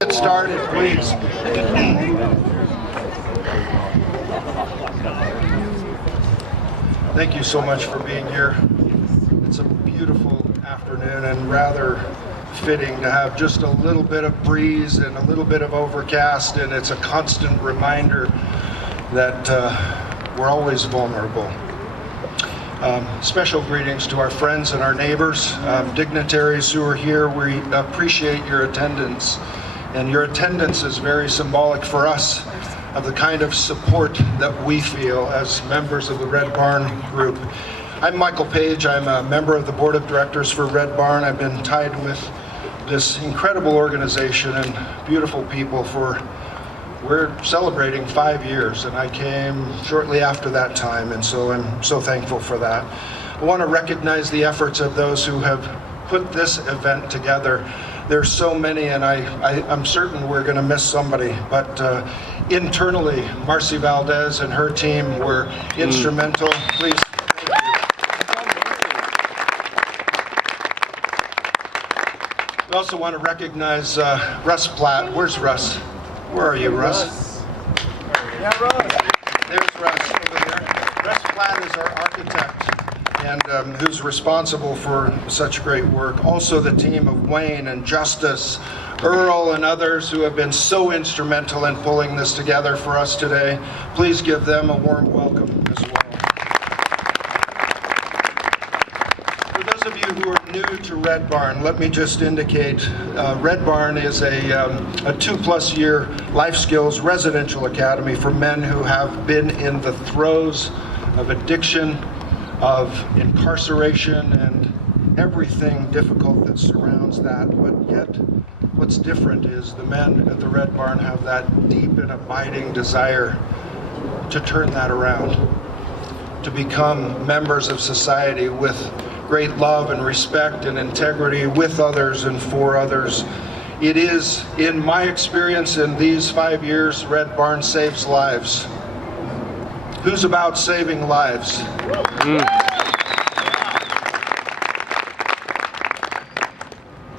Get started, please. Thank you so much for being here. It's a beautiful afternoon and rather fitting to have just a little bit of breeze and a little bit of overcast, and it's a constant reminder that we're always vulnerable. Special greetings to our friends and our neighbors, dignitaries who are here. We appreciate your attendance, and your attendance is very symbolic for us of the kind of support that we feel as members of the Red Barn Group. I'm Michael Page. I'm a member of the board of directors for Red Barn. I've been tied with this incredible organization and beautiful people for, we're celebrating 5 years, and I came shortly after that time, and so I'm so thankful for that. I want to recognize the efforts of those who have put this event together. There's so many, and I'm certain we're going to miss somebody, but internally, Marcy Valdez and her team were instrumental. Please. We also want to recognize Russ Platt. Where's Russ? Where are you, Russ? Yeah, Russ. There's Russ over there. Russ Platt is our architect, and who's responsible for such great work. Also the team of Wayne and Justice, Earl, and others who have been so instrumental in pulling this together for us today. Please give them a warm welcome as well. For those of you who are new to Red Barn, let me just indicate Red Barn is a 2+ year life skills residential academy for men who have been in the throes of addiction, of incarceration, and everything difficult that surrounds that. But yet, what's different is the men at the Red Barn have that deep and abiding desire to turn that around, to become members of society with great love and respect and integrity with others and for others. It is, in my experience in these 5 years, Red Barn saves lives. Who's about saving lives?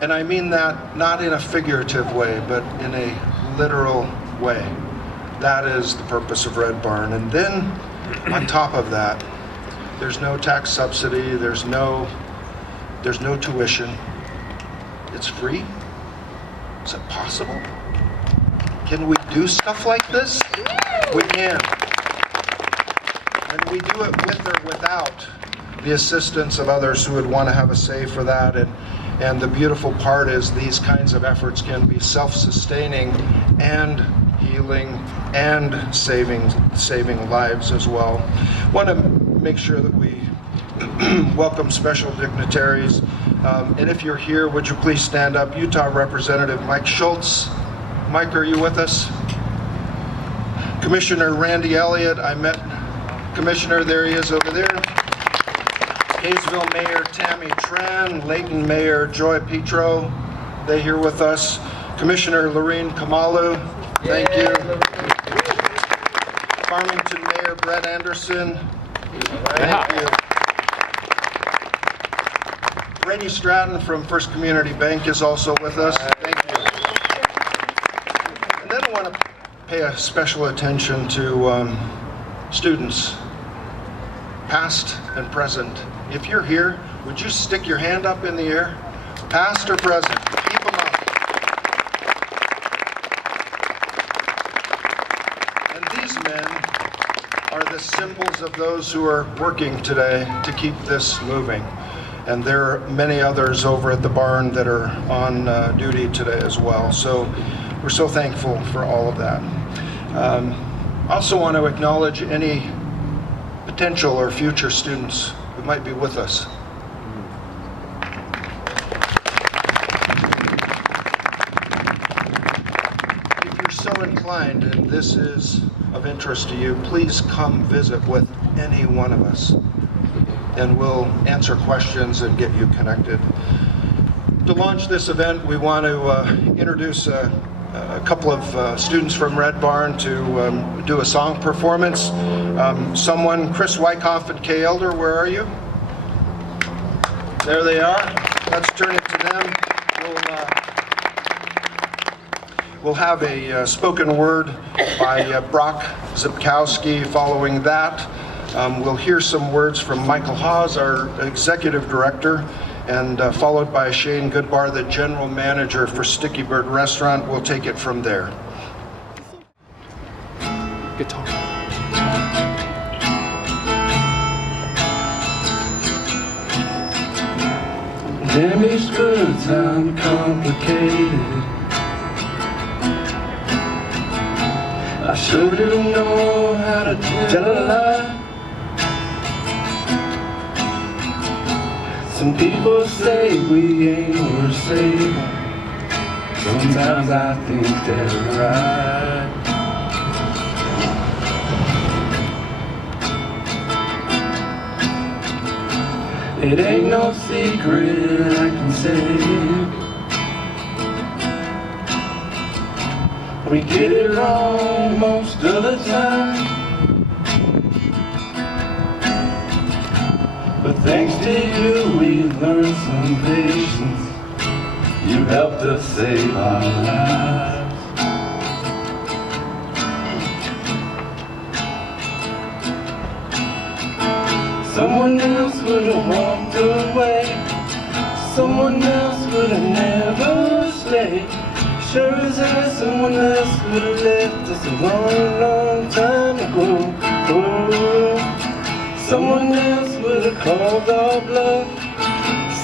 And I mean that not in a figurative way, but in a literal way. That is the purpose of Red Barn. And then, on top of that, there's no tax subsidy, there's no tuition. It's free? Is it possible? Can we do stuff like this? We can. And we do it with or without the assistance of others who would want to have a say for that. And the beautiful part is these kinds of efforts can be self-sustaining and healing and saving lives as well. I want to make sure that we welcome special dignitaries. And if you're here, would you please stand up? Utah Representative Mike Schultz. Mike, are you with us? Commissioner Randy Elliott. I met Commissioner, there he is over there. Hayesville Mayor Tammy Tran, Layton Mayor Joy Petro, they here with us. Commissioner Lorene Kamalu, thank you. Farmington Mayor Brett Anderson, thank you. Brady Stratton from First Community Bank is also with us, thank you. And then I want to pay a special attention to students, past and present. If you're here, would you stick your hand up in the air? Past or present? Keep them up. And these men are the symbols of those who are working today to keep this moving. And there are many others over at the barn that are on duty today as well. So we're so thankful for all of that. I also want to acknowledge any potential or future students who might be with us. If you're so inclined and this is of interest to you, please come visit with any one of us and we'll answer questions and get you connected. To launch this event, we want to introduce a couple of students from Red Barn to do a song performance. Chris Wyckoff and Kay Elder, where are you? There they are. Let's turn it to them. We'll have a spoken word by Brock Zipkowski. Following that, we'll hear some words from Michael Hawes, our executive director, and followed by Shane Goodbar, the general manager for Sticky Bird Restaurant. We'll take it from there. Guitar. Damaged goods sound complicated. I sure do know how to tell a lie. Some people say we ain't worth saving. Sometimes I think they're right. It ain't no secret I can say. We get it wrong most of the time. But thanks to you we've learned some patience. You helped us save our lives. Someone else would have walked away. Someone else would have never stayed. Sure as hell someone else would have left us a long, long time ago. Oh, someone else would have called our bluff,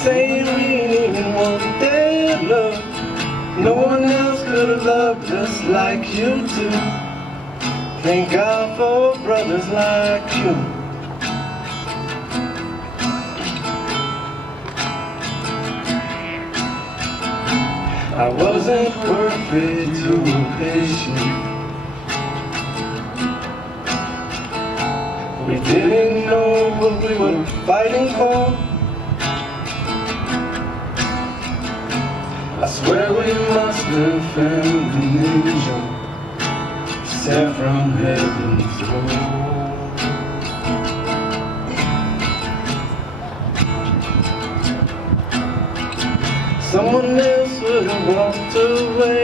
saying we ain't even want their love. No one else could have loved us like you do. Thank God for brothers like you. I wasn't perfect, too patient. We didn't know what we were fighting for. I swear we must have found an angel sent from heaven's throne. Someone else would have walked away.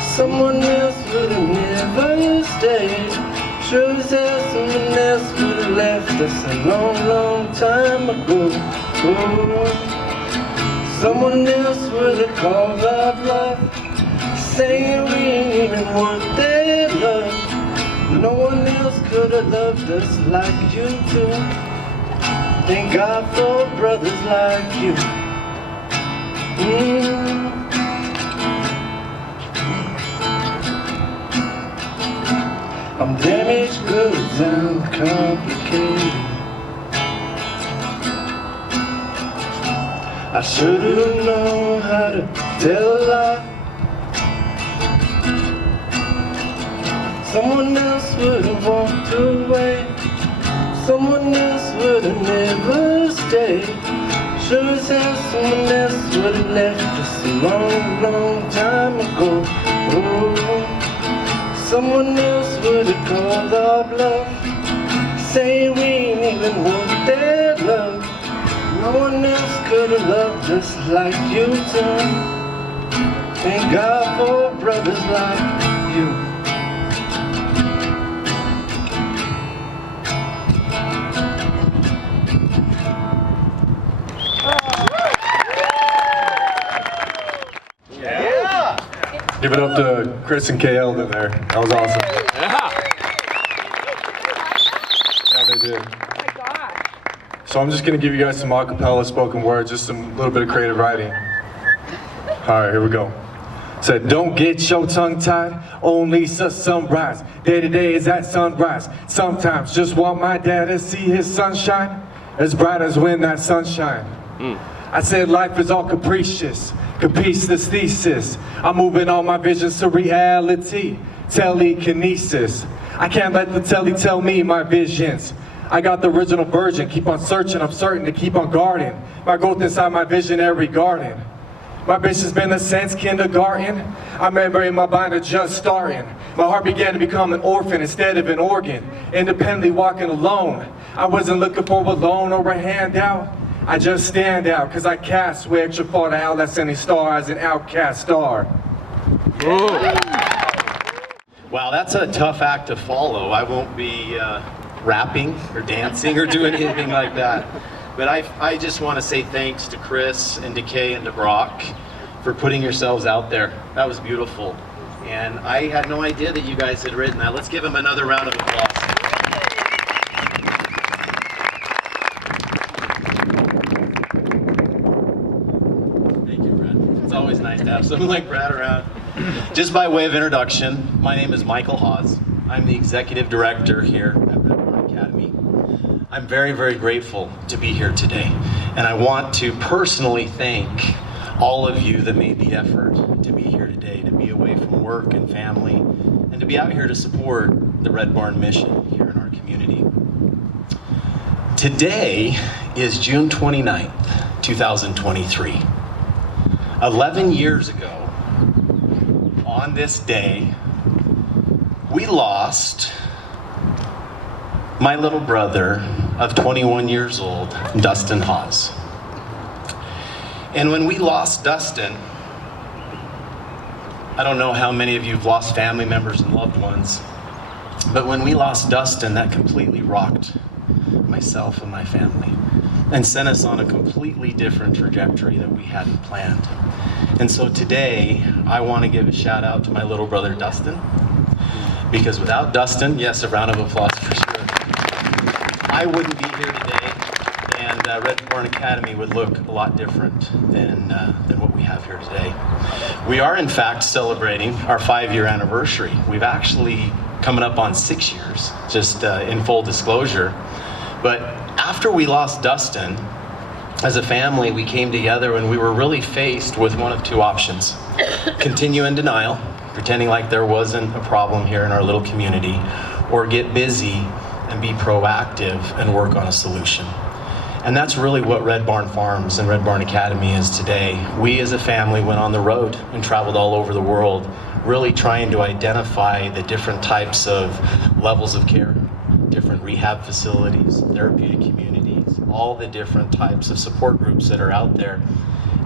Someone else would have never stayed. Sure as hell someone else would have left us a long, long time ago. Oh, someone else would have called our bluff, saying we ain't even want their love. No one else could have loved us like you do. Thank God for brothers like you. I'm damaged goods and complicated. I should've known how to tell a lie. Someone else would've walked away. Someone else would've never stayed. Sure as hell someone else would've left us a long, long time ago. Oh, someone else would've called our bluff, saying we ain't even want their love. No one else could've loved us like you do. Thank God for brothers like you. Give it up to Chris and Kay Eldon there. That was awesome. Yeah, they did. Oh my gosh. So I'm just gonna give you guys some acapella spoken word, just some little bit of creative writing. All right, here we go. Said, don't get your tongue tied, only a sunrise. Day to day is at sunrise. Sometimes just want my dad to see his sunshine, as bright as when that sunshine. I said life is all capricious, capiche this thesis. I'm moving all my visions to reality, telekinesis. I can't let the telly tell me my visions. I got the original version, keep on searching, I'm certain to keep on guarding my growth inside my visionary garden. My bitch has been there since kindergarten. I remember in my binder just starting. My heart began to become an orphan instead of an organ. Independently walking alone. I wasn't looking for a loan or a handout. I just stand out, cause I cast switch for the outlets any star as an outcast star. Wow, that's a tough act to follow. I won't be rapping or dancing or doing anything like that. But I just want to say thanks to Chris and to Kay and to Brock for putting yourselves out there. That was beautiful. And I had no idea that you guys had written that. Let's give them another round of applause. Thank you, Brad. It's always nice to have someone like Brad around. Just by way of introduction, my name is Michael Hawes. I'm the executive director here at Red Barn Academy. I'm very, very grateful to be here today. And I want to personally thank all of you that made the effort to be here today, to be away from work and family, and to be out here to support the Red Barn mission here in our community. Today is June 29th, 2023. 11 years ago, on this day, we lost my little brother of 21 years old, Dustin Hawes. And when we lost Dustin, I don't know how many of you have lost family members and loved ones, but when we lost Dustin, that completely rocked myself and my family and sent us on a completely different trajectory that we hadn't planned. And so today, I want to give a shout out to my little brother, Dustin, because without Dustin, yes, a round of applause for sure, I wouldn't be here today, and Red Barn Academy would look a lot different than what we have here today. We are, in fact, celebrating our 5-year anniversary. We've actually coming up on 6 years, just in full disclosure. But after we lost Dustin, as a family, we came together and we were really faced with one of two options. Continue in denial, pretending like there wasn't a problem here in our little community, or get busy and be proactive and work on a solution. And that's really what Red Barn Farms and Red Barn Academy is today. We as a family went on the road and traveled all over the world, really trying to identify the different types of levels of care, different rehab facilities, therapeutic communities, all the different types of support groups that are out there.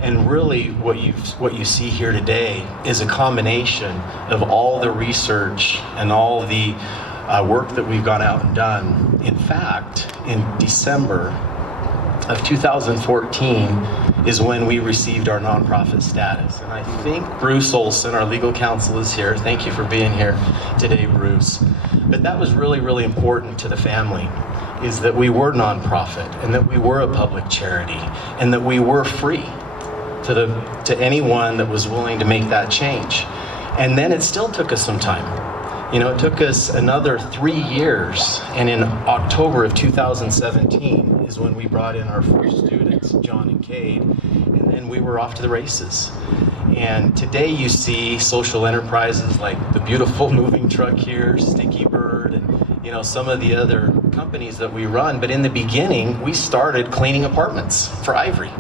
And really what you see here today is a combination of all the research and all the work that we've gone out and done. In fact, in December of 2014 is when we received our nonprofit status. And I think Bruce Olson, our legal counsel, is here. Thank you for being here today, Bruce. But that was really, really important to the family, is that we were nonprofit and that we were a public charity and that we were free to anyone that was willing to make that change. And then it still took us some time. You know, it took us another 3 years, and in October of 2017 is when we brought in our first students, John and Cade, and then we were off to the races. And today you see social enterprises like the beautiful moving truck here, Sticky Bird, and you know, some of the other companies that we run. But in the beginning, we started cleaning apartments for Ivory.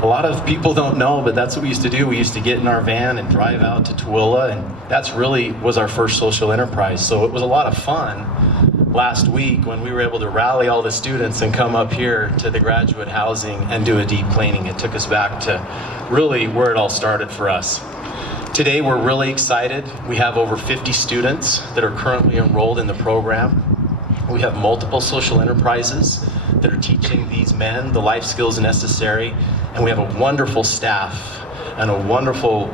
A lot of people don't know, but that's what we used to do. We used to get in our van and drive out to Tooele, and that's really was our first social enterprise. So it was a lot of fun last week when we were able to rally all the students and come up here to the graduate housing and do a deep cleaning. It took us back to really where it all started for us. Today we're really excited. We have over 50 students that are currently enrolled in the program. We have multiple social enterprises that are teaching these men the life skills necessary. And we have a wonderful staff and a wonderful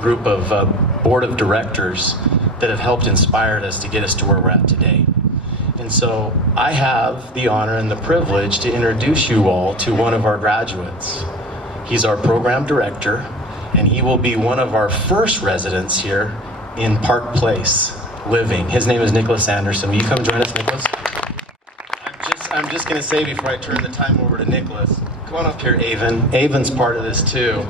group of board of directors that have helped inspire us to get us to where we're at today. And so I have the honor and the privilege to introduce you all to one of our graduates. He's our program director, and he will be one of our first residents here in Park Place living. His name is Nicholas Anderson. Will you come join us, Nicholas? I'm just going to say before I turn the time over to Nicholas, come on up here, Avon. Avon's part of this too.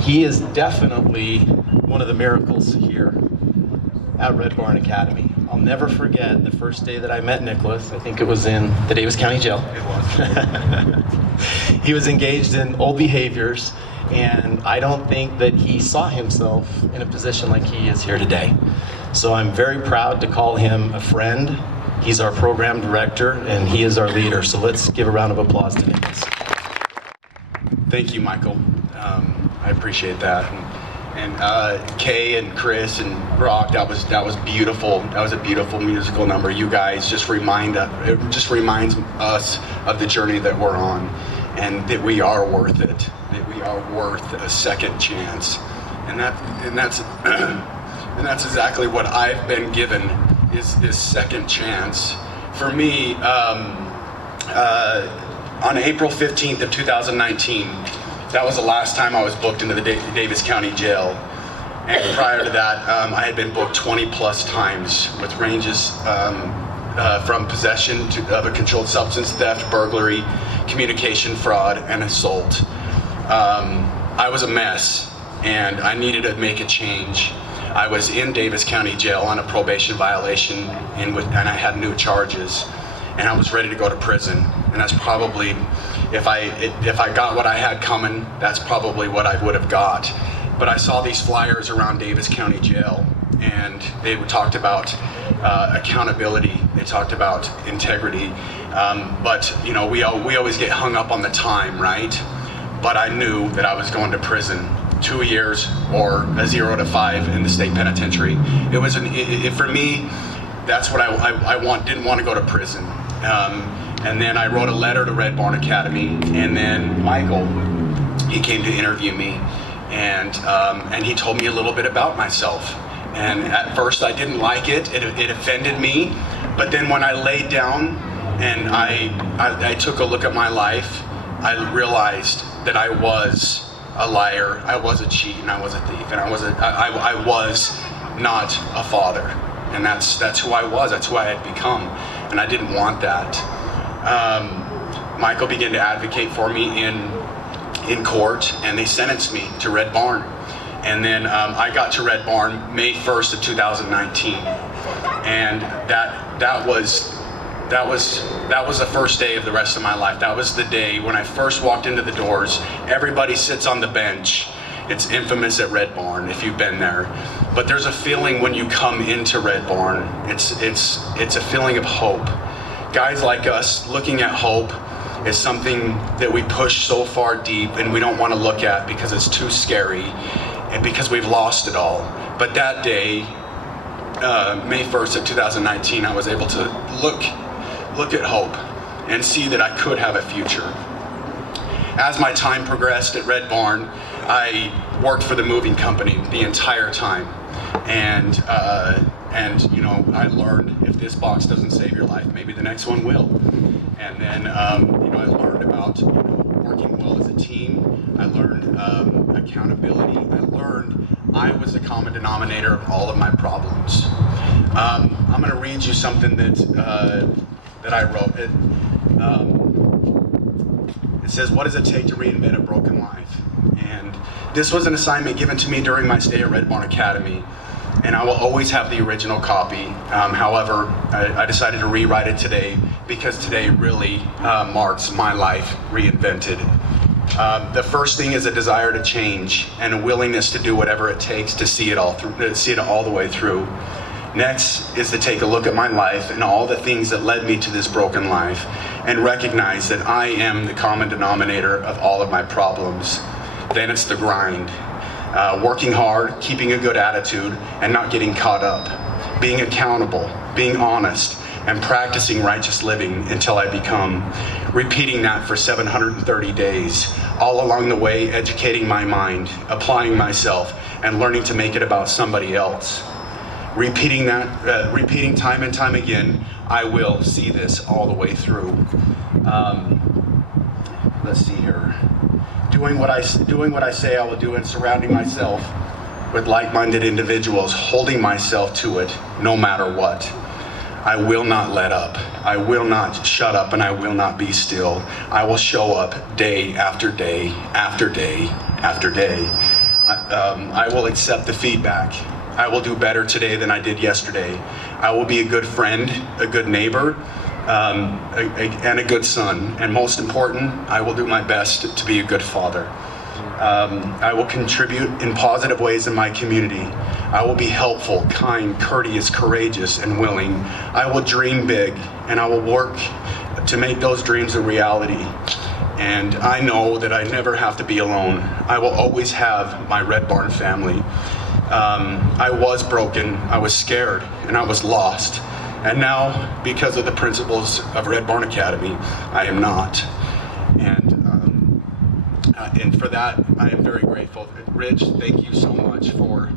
He is definitely one of the miracles here at Red Barn Academy. I'll never forget the first day that I met Nicholas. I think it was in the Davis County Jail. It was. He was engaged in old behaviors, and I don't think that he saw himself in a position like he is here today. So I'm very proud to call him a friend. He's our program director, and he is our leader. So let's give a round of applause to Nicholas. Thank you, Michael. I appreciate that. And Kay and Chris and Brock, that was beautiful. That was a beautiful musical number. You guys just reminds us of the journey that we're on, and that we are worth it. That we are worth a second chance, and that's exactly what I've been given, is this second chance. For me, on April 15th of 2019, that was the last time I was booked into the Davis County Jail. And prior to that, I had been booked 20 plus times with ranges from possession of a controlled substance, theft, burglary, communication fraud, and assault. I was a mess, and I needed to make a change. I was in Davis County Jail on a probation violation, and I had new charges, and I was ready to go to prison. And that's probably, if I got what I had coming, that's probably what I would have got. But I saw these flyers around Davis County Jail, and they talked about accountability. They talked about integrity. But you know, we always get hung up on the time, right? But I knew that I was going to prison. 2 years or a 0 to 5 in the state penitentiary. It was for me, that's what I didn't want to go to prison. And then I wrote a letter to Red Barn Academy, and then Michael, he came to interview me, and he told me a little bit about myself. And at first I didn't like it. It offended me. But then when I laid down and I took a look at my life, I realized that I was a liar, I was a cheat, and I was a thief, and I was not a father. And that's who I was, that's who I had become, and I didn't want that. Michael began to advocate for me in court, and they sentenced me to Red Barn. And then I got to Red Barn May 1st of 2019, and that was the first day of the rest of my life. That was the day when I first walked into the doors. Everybody sits on the bench. It's infamous at Red Barn if you've been there. But there's a feeling when you come into Red Barn. It's a feeling of hope. Guys like us looking at hope is something that we push so far deep and we don't want to look at because it's too scary and because we've lost it all. But that day, May 1st of 2019, I was able to look at hope and see that I could have a future. As my time progressed at Red Barn, I worked for the moving company the entire time, and you know, I learned if this box doesn't save your life, maybe the next one will. And then you know, I learned about working well as a team. I learned accountability. I learned I was the common denominator of all of my problems. I'm going to read you something that I wrote. It says, "What does it take to reinvent a broken life?" And this was an assignment given to me during my stay at Red Barn Academy, and I will always have the original copy. However, I decided to rewrite it today because today really marks my life reinvented. The first thing is a desire to change and a willingness to do whatever it takes to see it all the way through. Next is to take a look at my life and all the things that led me to this broken life and recognize that I am the common denominator of all of my problems. Then it's the grind. Working hard, keeping a good attitude, and not getting caught up. Being accountable, being honest, and practicing righteous living until I become. Repeating that for 730 days. All along the way, educating my mind, applying myself, and learning to make it about somebody else. Repeating that, repeating time and time again, I will see this all the way through. Let's see here. Doing what I say I will do, and surrounding myself with like-minded individuals, holding myself to it no matter what. I will not let up. I will not shut up, and I will not be still. I will show up day after day after day after day. I will accept the feedback. I will do better today than I did yesterday. I will be a good friend, a good neighbor, and a good son. And most important, I will do my best to be a good father. I will contribute in positive ways in my community. I will be helpful, kind, courteous, courageous, and willing. I will dream big, and I will work to make those dreams a reality. And I know that I never have to be alone. I will always have my Red Barn family. I was broken, I was scared, and I was lost. And now, because of the principles of Red Barn Academy, I am not. And for that, I am very grateful. Rich, thank you so much for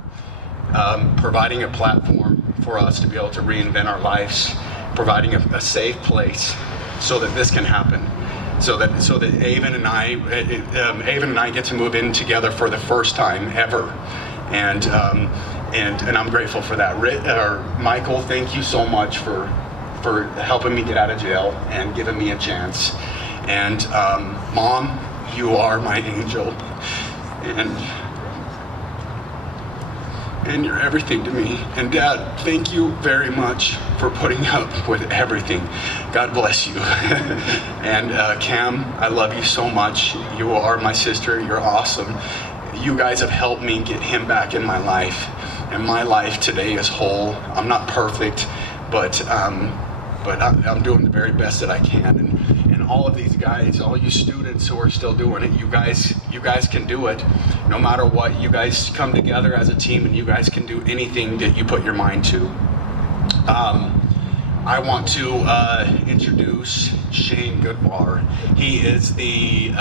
providing a platform for us to be able to reinvent our lives, providing a safe place so that this can happen. So that Avon and I get to move in together for the first time ever. And I'm grateful for that. Michael, thank you so much for helping me get out of jail and giving me a chance. And Mom, you are my angel, and you're everything to me. And Dad, thank you very much for putting up with everything. God bless you. And Cam, I love you so much. You are my sister. You're awesome. You guys have helped me get him back in my life, and my life today is whole. I'm not perfect, but I'm doing the very best that I can. And all of these guys, all you students who are still doing it, you guys can do it. No matter what, you guys come together as a team, and you guys can do anything that you put your mind to. I want to introduce Shane Goodbar. He is the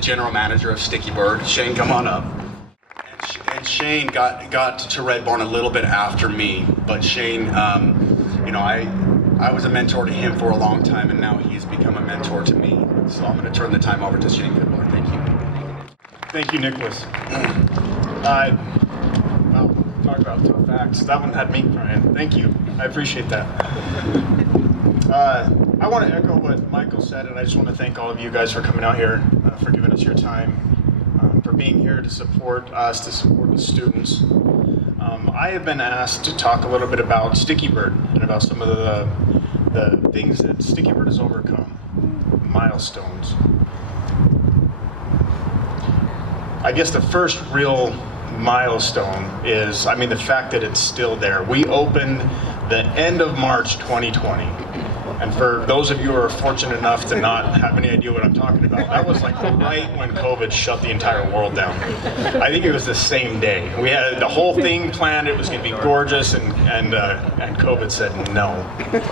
general manager of Sticky Bird. Shane, come on up. And Shane got to Red Barn a little bit after me, but Shane, you know, I was a mentor to him for a long time, and now he's become a mentor to me. So I'm going to turn the time over to Shane Goodbar. Thank you. Thank you, Nicholas. Well, talk about tough facts. That one had me crying. Thank you. I appreciate that. I want to echo what Michael said, and I just want to thank all of you guys for coming out here, for giving us your time, for being here to support us, to support the students. I have been asked to talk a little bit about Sticky Bird and about some of the things that Sticky Bird has overcome, milestones. I guess the first real milestone is, I mean, the fact that it's still there. We opened the end of March 2020. And for those of you who are fortunate enough to not have any idea what I'm talking about, that was like right when COVID shut the entire world down. I think it was the same day. We had the whole thing planned. It was going to be gorgeous, and COVID said no,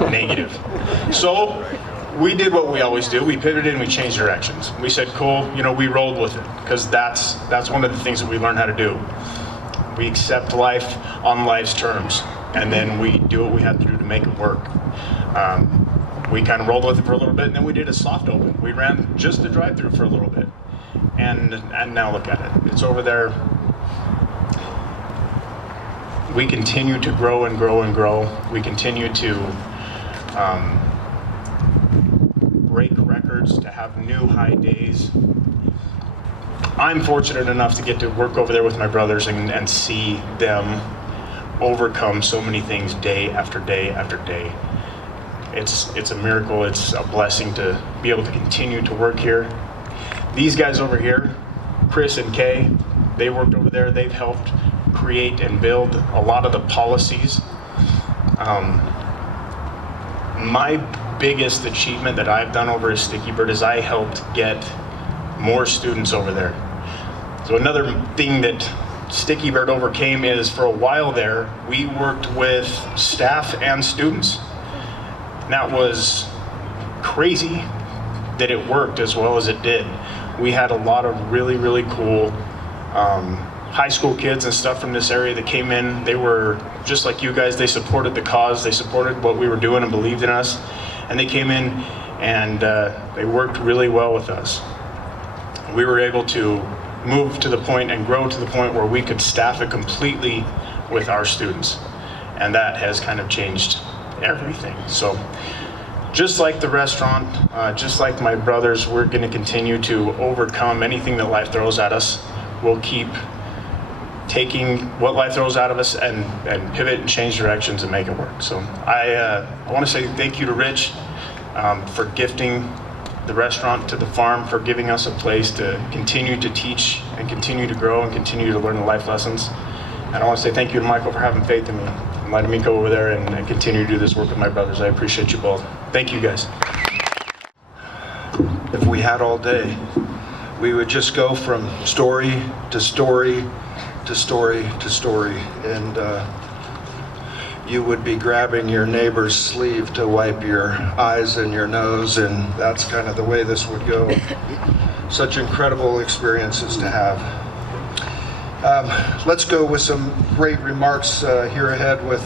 negative. So we did what we always do. We pivoted and we changed directions. We said, cool, you know, we rolled with it, because that's one of the things that we learned how to do. We accept life on life's terms, and then we do what we have to do to make it work. We kind of rolled with it for a little bit, and then we did a soft open. We ran just the drive-through for a little bit, and now look at it. It's over there. We continue to grow and grow and grow. We continue to break records, to have new high days. I'm fortunate enough to get to work over there with my brothers and see them overcome so many things day after day after day. It's a miracle. It's a blessing to be able to continue to work here. These guys over here, Chris and Kay, they worked over there. They've helped create and build a lot of the policies. My biggest achievement that I've done over at Sticky Bird is I helped get more students over there. So another thing that Sticky Bird overcame is, for a while there, we worked with staff and students. That was crazy that it worked as well as it did. We had a lot of really, really cool high school kids and stuff from this area that came in. They were just like you guys. They supported the cause. They supported what we were doing and believed in us. And they came in and they worked really well with us. We were able to move to the point and grow to the point where we could staff it completely with our students. And that has kind of changed everything. So just like the restaurant, just like my brothers, we're going to continue to overcome anything that life throws at us. We'll keep taking what life throws out of us and pivot and change directions and make it work. So I want to say thank you to Rich for gifting the restaurant to the farm, for giving us a place to continue to teach and continue to grow and continue to learn the life lessons. And I want to say thank you to Michael for having faith in me and letting me go over there and continue to do this work with my brothers. I appreciate you both. Thank you guys. if we had all day. We would just go from story to story to story to story, and you would be grabbing your neighbor's sleeve to wipe your eyes and your nose, and that's kind of the way this would go. Such incredible experiences to have. Let's go with some great remarks here ahead with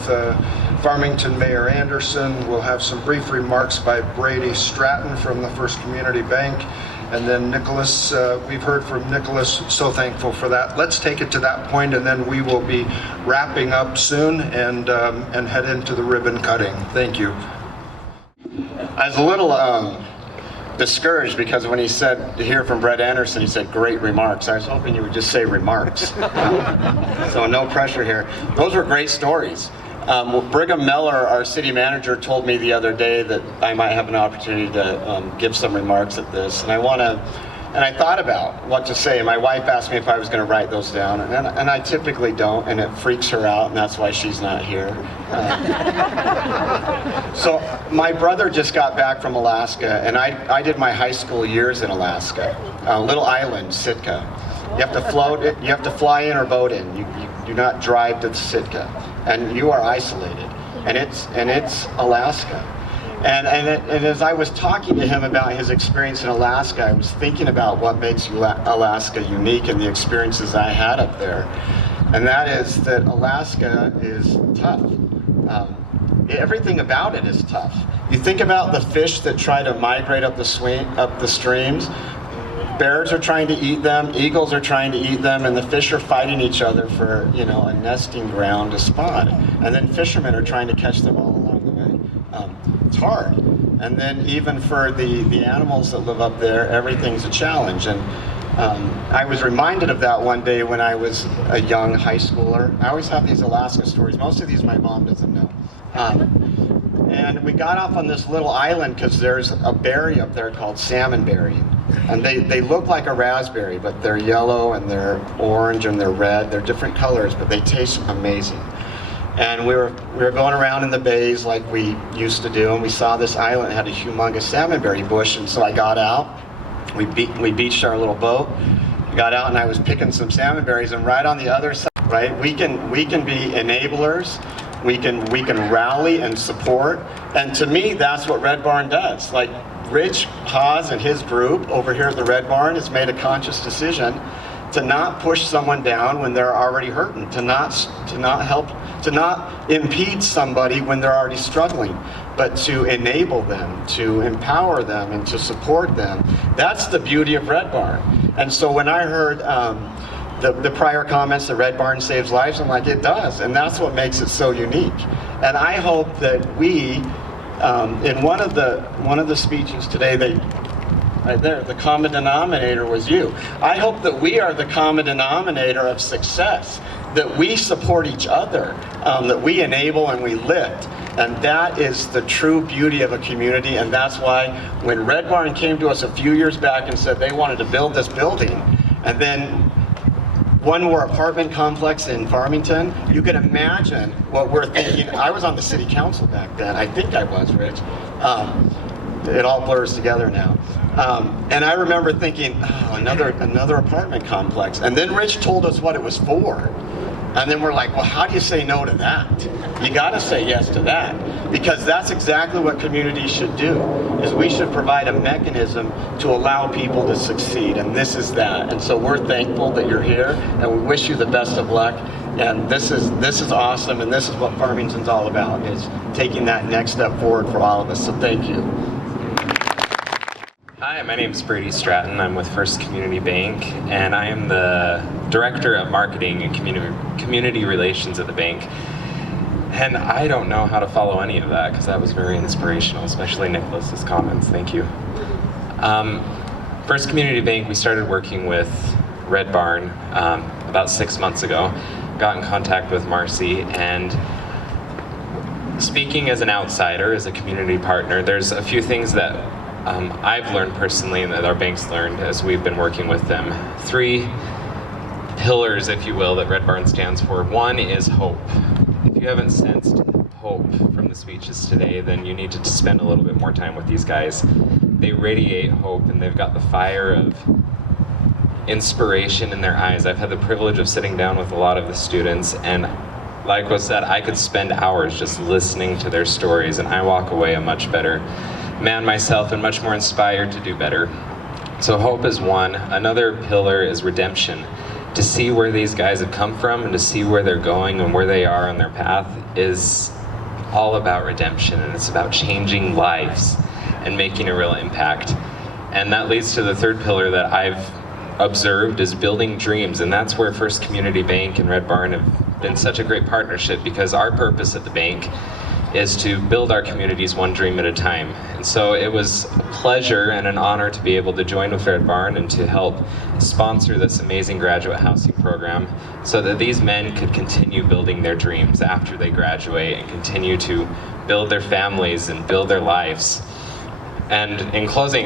Farmington Mayor Anderson. We'll have some brief remarks by Brady Stratton from the First Community Bank. And then Nicholas, we've heard from Nicholas, so thankful for that. Let's take it to that point, and then we will be wrapping up soon and head into the ribbon cutting. Thank you. I was a little discouraged because when he said to hear from Brett Anderson, he said great remarks. I was hoping you would just say remarks. So no pressure here. Those were great stories. Brigham Miller, our city manager, told me the other day that I might have an opportunity to give some remarks at this, and I thought about what to say. My wife asked me if I was going to write those down, and I typically don't, and it freaks her out, and that's why she's not here. So my brother just got back from Alaska, and I did my high school years in Alaska, a little island, Sitka. You have to float it, you have to fly in or boat in. You do not drive to Sitka, and you are isolated, and it's Alaska. And as I was talking to him about his experience in Alaska, I was thinking about what makes Alaska unique and the experiences I had up there. And that is that Alaska is tough. Everything about it is tough. You think about the fish that try to migrate up the streams. Bears are trying to eat them, eagles are trying to eat them, and the fish are fighting each other for, a nesting ground to spawn. And then fishermen are trying to catch them all along the way. It's hard. And then even for the animals that live up there, everything's a challenge. And I was reminded of that one day when I was a young high schooler. I always have these Alaska stories. Most of these my mom doesn't know. And we got off on this little island because there's a berry up there called salmonberry. And they look like a raspberry, but they're yellow and they're orange and they're red. They're different colors, but they taste amazing. And we were going around in the bays like we used to do, and we saw this island that had a humongous salmonberry bush. And so I got out. We beached our little boat. I got out and I was picking some salmonberries, and right on the other side, right, we can be enablers. We can rally and support. And to me, that's what Red Barn does. Like Rich Haas and his group over here at the Red Barn has made a conscious decision to not push someone down when they're already hurting, to not help, to not impede somebody when they're already struggling, but to enable them, to empower them, and to support them. That's the beauty of Red Barn. And so when I heard the prior comments that Red Barn saves lives, I'm like, it does, and that's what makes it so unique. And I hope that we, in one of the speeches today, right there, the common denominator was you. I hope that we are the common denominator of success, that we support each other, that we enable and we lift. And that is the true beauty of a community, and that's why when Red Barn came to us a few years back and said they wanted to build this building, and then one more apartment complex in Farmington, you can imagine what we're thinking. I was on the city council back then. I think I was, Rich. It all blurs together now. And I remember thinking, oh, another apartment complex. And then Rich told us what it was for. And then we're like, well, how do you say no to that? You gotta say yes to that, because that's exactly what communities should do, is we should provide a mechanism to allow people to succeed, and this is that. And so we're thankful that you're here, and we wish you the best of luck. And this is awesome, and this is what Farmington's all about, is taking that next step forward for all of us, so thank you. Hi, my name is Brady Stratton. I'm with First Community Bank, and I am the Director of Marketing and Community Relations at the bank. And I don't know how to follow any of that, because that was very inspirational, especially Nicholas's comments. Thank you. First Community Bank, we started working with Red Barn about 6 months ago. Got in contact with Marcy, and speaking as an outsider, as a community partner, there's a few things that I've learned personally and that our bank's learned as we've been working with them. 3 pillars, if you will, that Red Barn stands for. One is hope. If you haven't sensed hope from the speeches today, then you need to spend a little bit more time with these guys. they radiate hope, and they've got the fire of inspiration in their eyes. I've had the privilege of sitting down with a lot of the students, and like was said, I could spend hours just listening to their stories, and I walk away a much better man myself and much more inspired to do better. So hope is one. Another pillar is redemption. To see where these guys have come from and to see where they're going and where they are on their path is all about redemption, and it's about changing lives and making a real impact. And that leads to the third pillar that I've observed is building dreams, and that's where First Community Bank and Red Barn have been such a great partnership, because our purpose at the bank is to build our communities one dream at a time. And so it was a pleasure and an honor to be able to join with Red Barn and to help sponsor this amazing graduate housing program so that these men could continue building their dreams after they graduate and continue to build their families and build their lives. And in closing,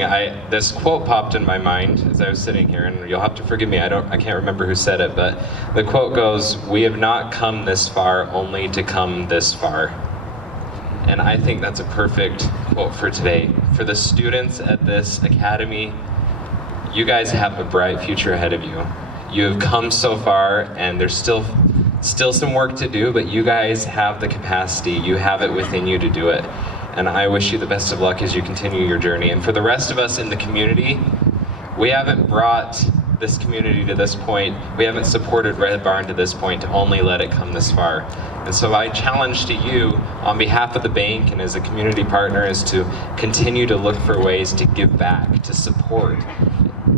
this quote popped in my mind as I was sitting here, and you'll have to forgive me, I can't remember who said it, but the quote goes, "We have not come this far only to come this far." And I think that's a perfect quote for today. For the students at this academy, you guys have a bright future ahead of you. You have come so far, and there's still some work to do, but you guys have the capacity, you have it within you to do it. And I wish you the best of luck as you continue your journey. And for the rest of us in the community, we haven't brought this community to this point, we haven't supported Red Barn to this point to only let it come this far. And so my challenge to you on behalf of the bank and as a community partner is to continue to look for ways to give back, to support,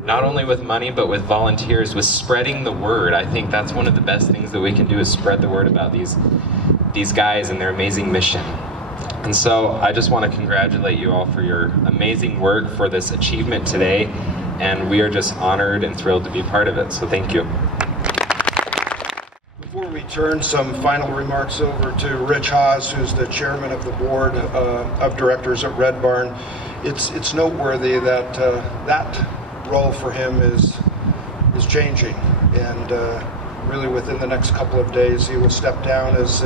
not only with money, but with volunteers, with spreading the word. I think that's one of the best things that we can do, is spread the word about these guys and their amazing mission. And so I just want to congratulate you all for your amazing work, for this achievement today, and we are just honored and thrilled to be part of it, so thank you. Before we turn some final remarks over to Rich Haas, who's the chairman of the board of directors at Red Barn, it's noteworthy that that role for him is changing, and really within the next couple of days he will step down as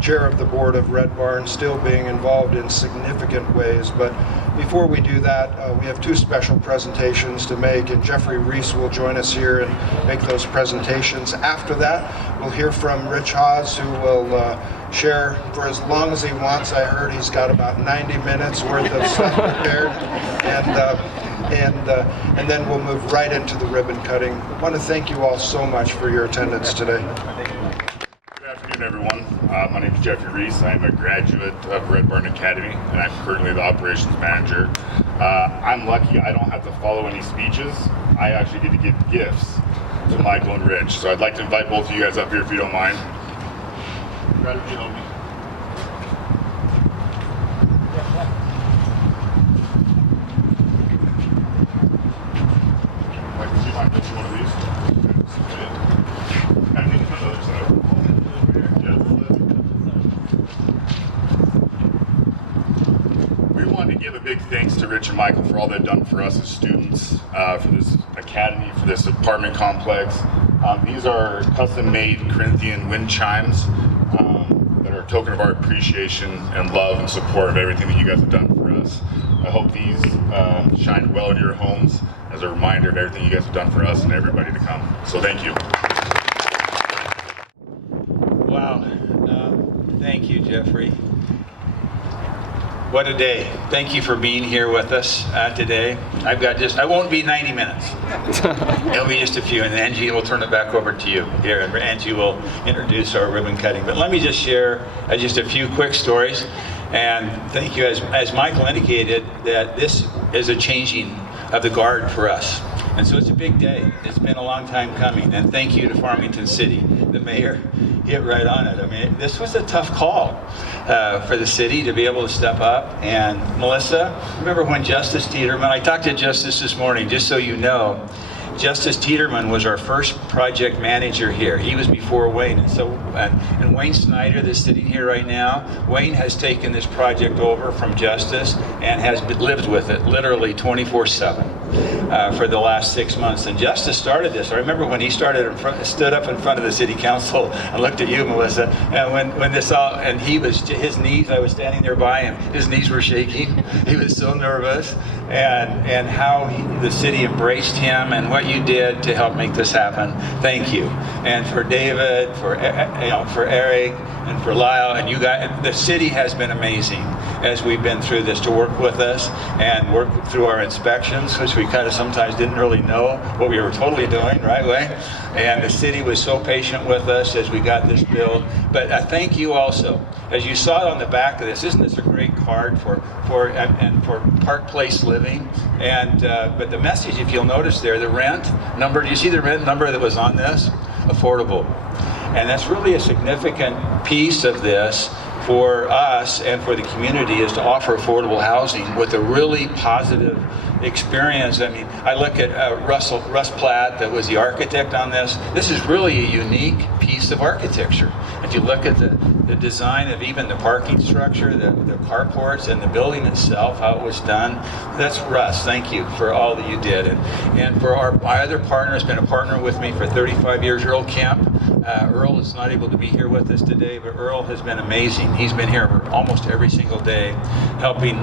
chair of the board of Red Barn, still being involved in significant ways. But before we do that, we have two special presentations to make, and Jeffrey Reese will join us here and make those presentations. After that, we'll hear from Rich Haas, who will share for as long as he wants. I heard he's got about 90 minutes worth of stuff prepared, and then we'll move right into the ribbon cutting. I want to thank you all so much for your attendance today. Good afternoon, everyone. My name is Jeffrey Reese. I'm a graduate of Red Barn Academy, and I'm currently the operations manager. I'm lucky I don't have to follow any speeches. I actually get to give gifts to Michael and Rich. So I'd like to invite both of you guys up here if you don't mind. Right up below me. Michael, do you mind touching one of these? I think it's on the other side. We wanted to give a big thanks to Rich and Michael for all they've done for us as students, for this academy, for this apartment complex. These are custom-made Corinthian wind chimes that are a token of our appreciation and love and support of everything that you guys have done for us. I hope these shine well in your homes as a reminder of everything you guys have done for us and everybody to come. So thank you. Wow. Thank you, Jeffrey. What a day. Thank you for being here with us today. I won't be 90 minutes. It'll be just a few, and Angie will turn it back over to you here, and Angie will introduce our ribbon cutting. But let me just share just a few quick stories. And thank you, as Michael indicated, that this is a changing of the guard for us. And so it's a big day. It's been a long time coming. And thank you to Farmington City. The mayor hit right on it. I mean, this was a tough call for the city to be able to step up. And Melissa, remember when Justice Tiedemann, I talked to Justice this morning, just so you know, Justice Tiedemann was our first project manager here. He was before Wayne. And so, and Wayne Snyder that's sitting here right now, Wayne has taken this project over from Justice and has lived with it literally 24/7 for the last 6 months. And Justice started this. I remember when he stood up in front of the city council and looked at you, Melissa, and when this all, and his knees, I was standing there by him, his knees were shaking. He was so nervous. and how the city embraced him and what you did to help make this happen. Thank you. And for David, for Eric, and for Lyle, and you guys, the city has been amazing as we've been through this to work with us and work through our inspections, which we kind of sometimes didn't really know what we were totally doing, right, Way? And the city was so patient with us as we got this built. But I thank you also. As you saw it on the back of this, isn't this a great card for Park Place living? And but the message, if you'll notice there, the rent number, do you see the rent number that was on this? Affordable. And that's really a significant piece of this for us and for the community, is to offer affordable housing with a really positive experience. I mean, I look at Russ Platt, that was the architect on this. This is really a unique piece of architecture. If you look at the design of even the parking structure, the carports, and the building itself, how it was done, that's Russ. Thank you for all that you did. And for my other partner, has been a partner with me for 35 years, Earl Kemp. Earl is not able to be here with us today, but Earl has been amazing. He's been here almost every single day, helping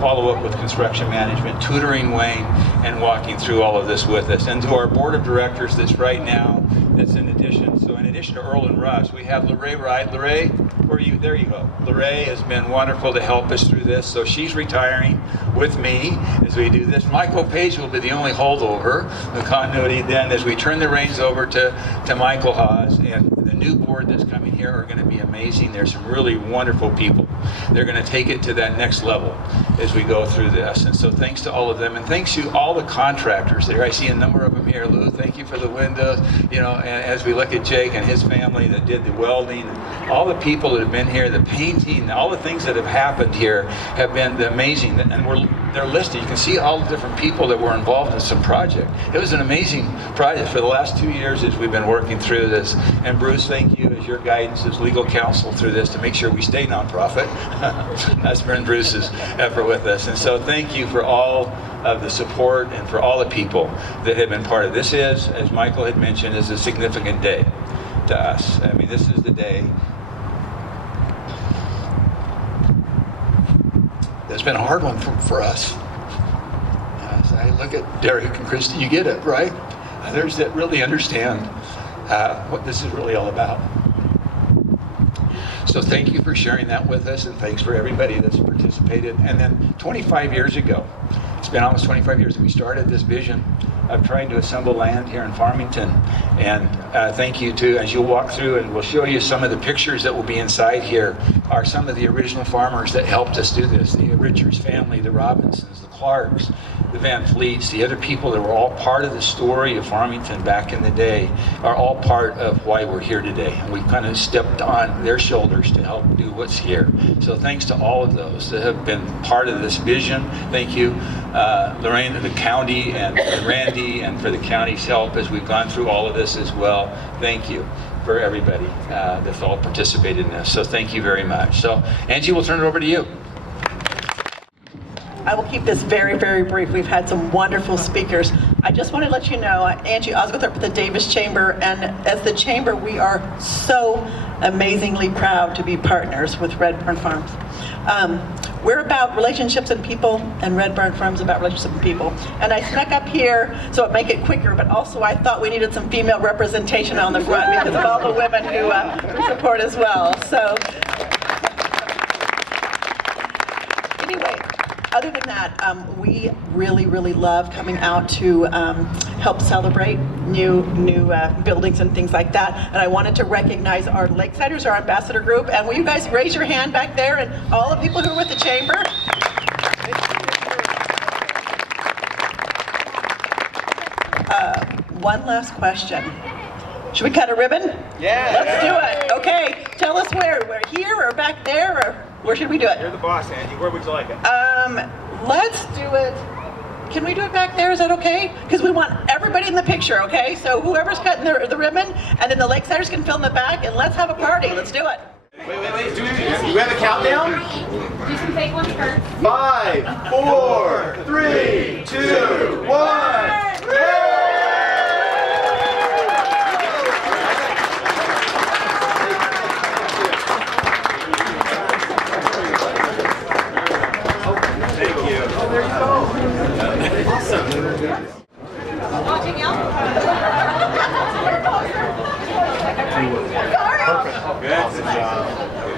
follow up with construction management, tutoring Wayne, and walking through all of this with us. And to our board of directors that's right now, that's in addition. So in addition to Earl and Russ, we have Lorraine Wright. Lorraine, where are you? There you go. Lorraine has been wonderful to help us through this. So she's retiring with me as we do this. Michael Page will be the only holdover, the continuity then, as we turn the reins over to Michael Haas. And the new board that's coming here are going to be amazing. There's some really wonderful people. They're going to take it to that next level as we go through this. And so thanks to all of them, and thanks to all the contractors there. I see a number of them here. Lou, thank you for the windows. You know, and as we look at Jake and his family that did the welding, all the people that have been here, the painting, all the things that have happened here have been amazing. And they're listed. You can see all the different people that were involved in some project. It was an amazing project for the last 2 years as we've been working through this. And Bruce, thank you as your guidance as legal counsel through this to make sure we stay nonprofit. That's been Bruce's effort with us. And so thank you for all of the support and for all the people that have been part of this. Is, as Michael had mentioned, is a significant day to us. I mean, this is the day that's been a hard one for us. As I look at Derek and Christy, you get it, right? Others that really understand what this is really all about. So thank you for sharing that with us, and thanks for everybody that's participated. And then 25 years ago, it's been almost 25 years that we started this vision of trying to assemble land here in Farmington. And thank you to, as you'll walk through, and we'll show you some of the pictures that will be inside here, are some of the original farmers that helped us do this. The Richards family, the Robinsons, the Clarks, the Van Fleets, the other people that were all part of the story of Farmington back in the day, are all part of why we're here today. And we've kind of stepped on their shoulders to help do what's here. So thanks to all of those that have been part of this vision. Thank you, Lorraine, the county, and Randy, and for the county's help as we've gone through all of this as well. Thank you for everybody that's all participated in this. So thank you very much. So Angie, we'll turn it over to you. I will keep this very, very brief. We've had some wonderful speakers. I just want to let you know, Angie Osgood with the Davis Chamber, and as the Chamber, we are so amazingly proud to be partners with Red Barn Farms. We're about relationships and people, and Red Barn Farms about relationships and people. And I snuck up here so it make it quicker, but also I thought we needed some female representation on the front because of all the women who support as well. So anyway, other than that, we really, really love coming out to help celebrate new buildings and things like that. And I wanted to recognize our Lakesiders, our ambassador group. And will you guys raise your hand back there, and all the people who are with the Chamber? One last question. Should we cut a ribbon? Yeah. Let's do it. Okay. Tell us where. We're here or back there, or where should we do it? You're the boss, Angie. Where would you like it? Let's do it. Can we do it back there? Is that okay? Because we want everybody in the picture, okay? So whoever's cutting the ribbon, and then the Lakesiders can fill in the back, and let's have a party. Let's do it. Wait. Do we have a countdown? Do some fake ones first. 5, 4, 3, 2, 1. There you go. Good job.